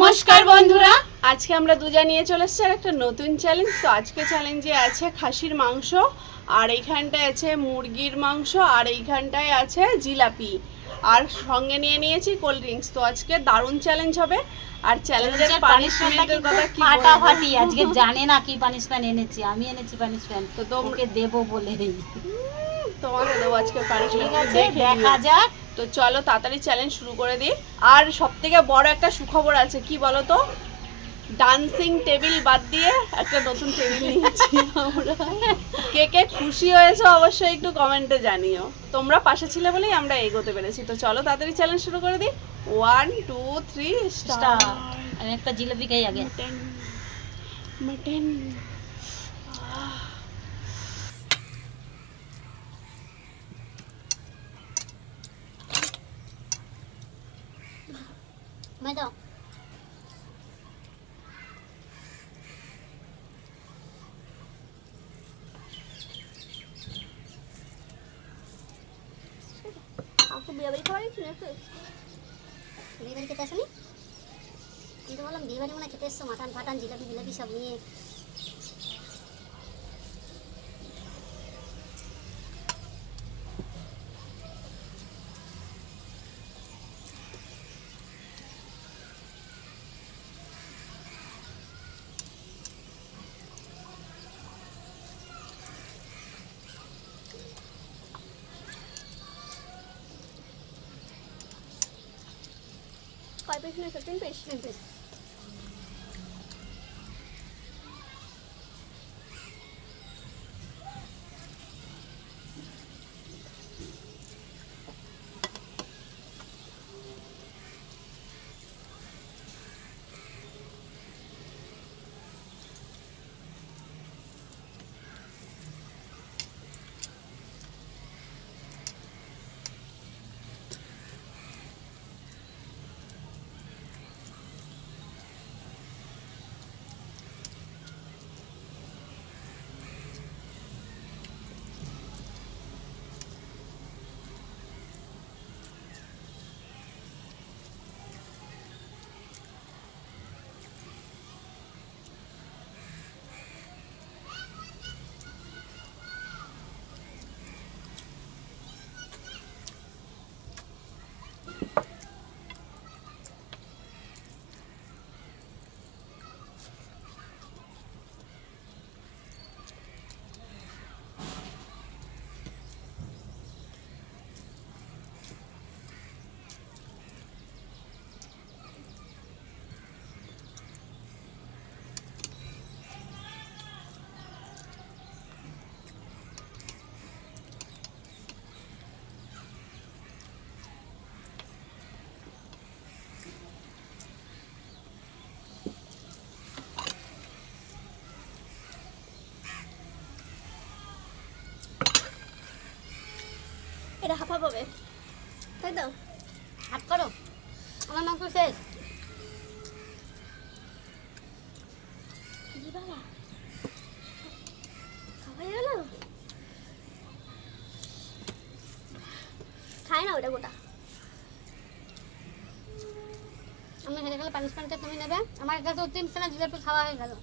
নমস্কার বন্ধুরা, আজকে আমরা দুজা নিয়ে চলে এসেছি একটা নতুন চ্যালেঞ্জ। তো আজকে চ্যালেঞ্জে আছে খাসির মাংস, আর এইখানটায় আছে মুরগির মাংস, আর এইখানটায় আছে জিলাপি, আর সঙ্গে নিয়ে নিয়েছি কোল্ড ড্রিঙ্কস। তো আজকে দারুণ চ্যালেঞ্জ হবে। আর চ্যালেঞ্জের পানিশমেন্টের কথা কি ফাটাফাটি। আজকে জানে না কি পানিশমেন্ট এনেছি, আমি এনেছি পানিশমেন্ট, তো তোমাকে দেব বলে তোমাকে দেবো আজকে পানিশমেন্ট। দেখা যাক। তো চলো তাড়াতাড়ি চ্যালেঞ্জ শুরু করে দিই। আর সবথেকে বড় একটা সুখবর আছে, কি বলো তো? ডান্সিং টেবিল বাদ দিয়ে একটা নতুন টেবিল নিয়েছি আমরা। কে কে খুশি হয়েছে অবশ্যই একটু কমেন্টে জানিও। তোমরা পাশে ছিলে বলেই আমরা এগোতে পেরেছি। তো চলো তাড়াতাড়ি চ্যালেঞ্জ শুরু করে দিই। 1 2 3 স্টার্ট। আমি একটা জিলাপি খাই আগে। মটন দাও। বিয়েবাড়ি খেতে আসনি? আমি তো বললাম বিয়েবাড়ি মনে খেতে এসছো, মাটন ফাটান জিলাপি বিলাপি সব নিয়ে। কয় পিস নিয়েছো? 3 পিস? 3 পিস। এটা হাফ হাফ হবে, তাই তো? হাফ করো, আমার মাংস শেষ। কি বাবা, খাওয়াই গেল? খাই না ওটা গোটা। আমি হেরে গেলে পানিশমেন্টটা তুমি নেবে। আমার কাছে 3 সেনা জিলাপি খাওয়া হয়ে গেল।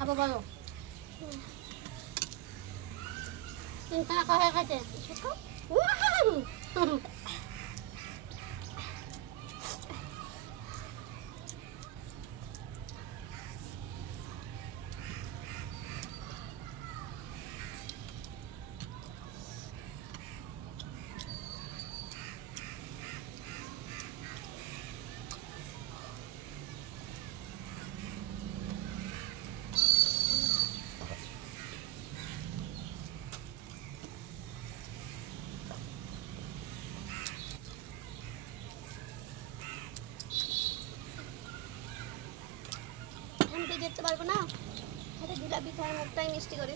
খাবো বলো তিনখানা খাওয়া হয়ে গেছে যেতে পারবো না হাতে জিলাপি খাওয়ার মুখটাই মিষ্টি করে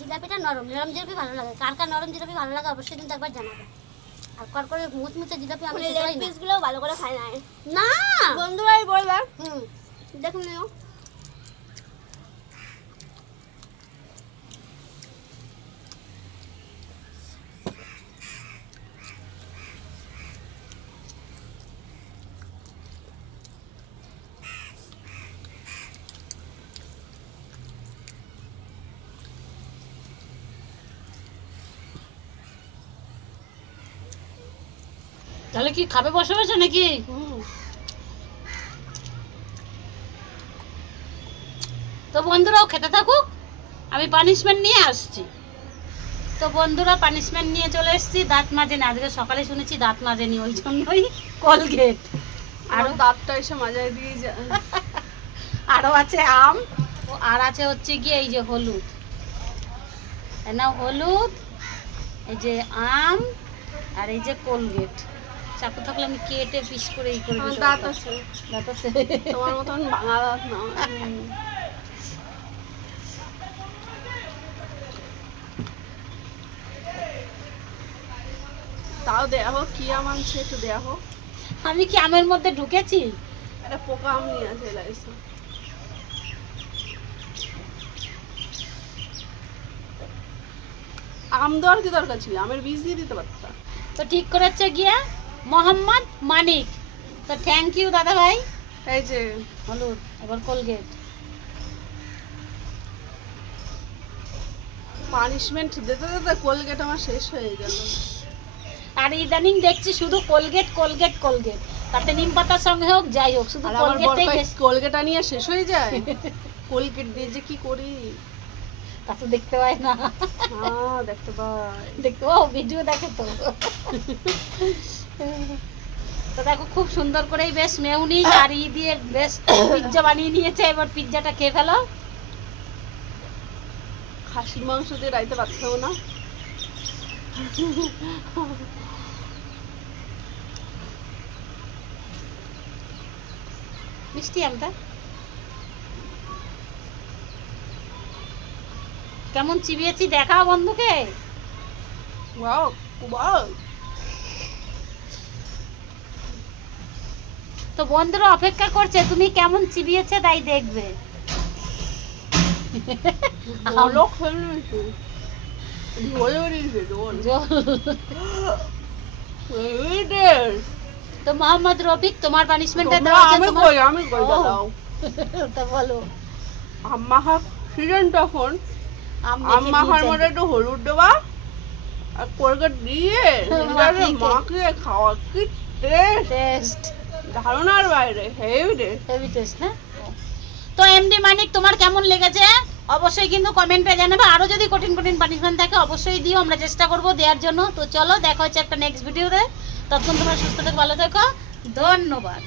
জিলাপিটা নরম নরম জিলাপি ভালো লাগে কার কার নরম জিলাপি ভালো লাগে অবশ্যই কিন্তু একবার জানাবে আর কর করে মুচমুচে জিলাপি আমি লেগ পিসগুলো ভালো করে খাই না বন্ধুরাই বললাম দেখুন নিও তাহলে কি খাবে বসে বসে নাকি? তো বন্ধুরাও খেতে থাকুক, আমি পানিশমেন্ট নিয়ে আসছি। তো বন্ধুরা পানিশমেন্ট নিয়ে চলে এসেছি, দাঁত মাজেনি আজকে, সকালে শুনেছি দাঁত মাজেনি, ওই জন্যই কোলগেট। আরো দাঁতটা এসে মাজায় দিয়ে যায়। আরও আছে আম, আর আছে হচ্ছে গিয়ে এই যে হলুদ, না হলুদ, এই যে আম, আর এই যে কোলগেট। চাকু থাকলে আমি কেটে পিস করে এই করে দিতে দাঁত পারতাম। আছে, দাঁত আছে তোমার মতন ভাঙা দাঁত না। তাও দেখো কি আম আনছে, একটু দেখো। আমি কি আমের মধ্যে ঢুকেছি? একটা পোকা আম নিয়ে আসে লাইছে। আম দেওয়ার কি দরকার ছিল, আমের বীজ দিয়ে দিতে পারতাম। তো ঠিক করেছে গিয়ে মোহাম্মদ মানিক। তো থ্যাংক ইউ দাদা ভাই। এই যে হলুদ, এবার কোলগেট। পানিশমেন্ট দিতে দিতে কোলগেট আমার শেষ হয়ে গেল। আর ইদানিং দেখছি শুধু কোলগেট কোলগেট কোলগেট, তাতে নিম পাতার সঙ্গে হোক যাই হোক শুধু আর আমার কোলগেটটাই বরকত কোলগেটটা নিয়ে শেষ হয়ে যায়। কোলগেট দিয়ে যে কি করি তা তো দেখতে পাই না। হ্যাঁ দেখতে পাই, দেখতে ও ভিডিও দেখে তো। তো দেখো খুব সুন্দর করেই বেশ মেউনিজ আর ই দিয়ে বেশ পিৎজা বানিয়ে নিয়েছে। এবার পিৎজাটা খেয়ে ফেলো। খাসির মাংস দিয়ে রাইতে পারতাম না। মিষ্টি আমটা কেমন চিবিয়েছি দেখাও বন্ধুকে। Wow wow. তো বন্ধুরা অপেক্ষা করছে তুমি কেমন চিবিয়েছে তাই দেখবে। ভালো খেলছে, ঝোল বেরিয়েছে ঝোল। এই টেস্ট। তো মোহাম্মদ রফিক তোমার পানিশমেন্টে তোমরা দেওয়া আছে আমি তোমার? কই, আমি কই ও। দাও। তা বলো। আম্মা খা সিজন তখন আম দেখে আম্মা খার নিয়েছেন। মধ্যে একটু হলুদ দেবা আর কোলগেট দিয়ে মাখিয়ে মাখিয়ে খাওয়া, কি টেস্ট, টেস্ট ধারণার বাইরে। Heavy taste. হেভি টেস্ট না? তো এমডি মানিক তোমার কেমন লেগেছে অবশ্যই কিন্তু কমেন্টে জানাবে। আরো যদি কঠিন কঠিন পানিশমেন্ট থাকে অবশ্যই দিও, আমরা চেষ্টা করব দেওয়ার জন্য। তো চলো দেখা হচ্ছে একটা নেক্সট ভিডিওতে। ততক্ষণ তোমরা সুস্থ থেকো, ভালো থেকো, ধন্যবাদ।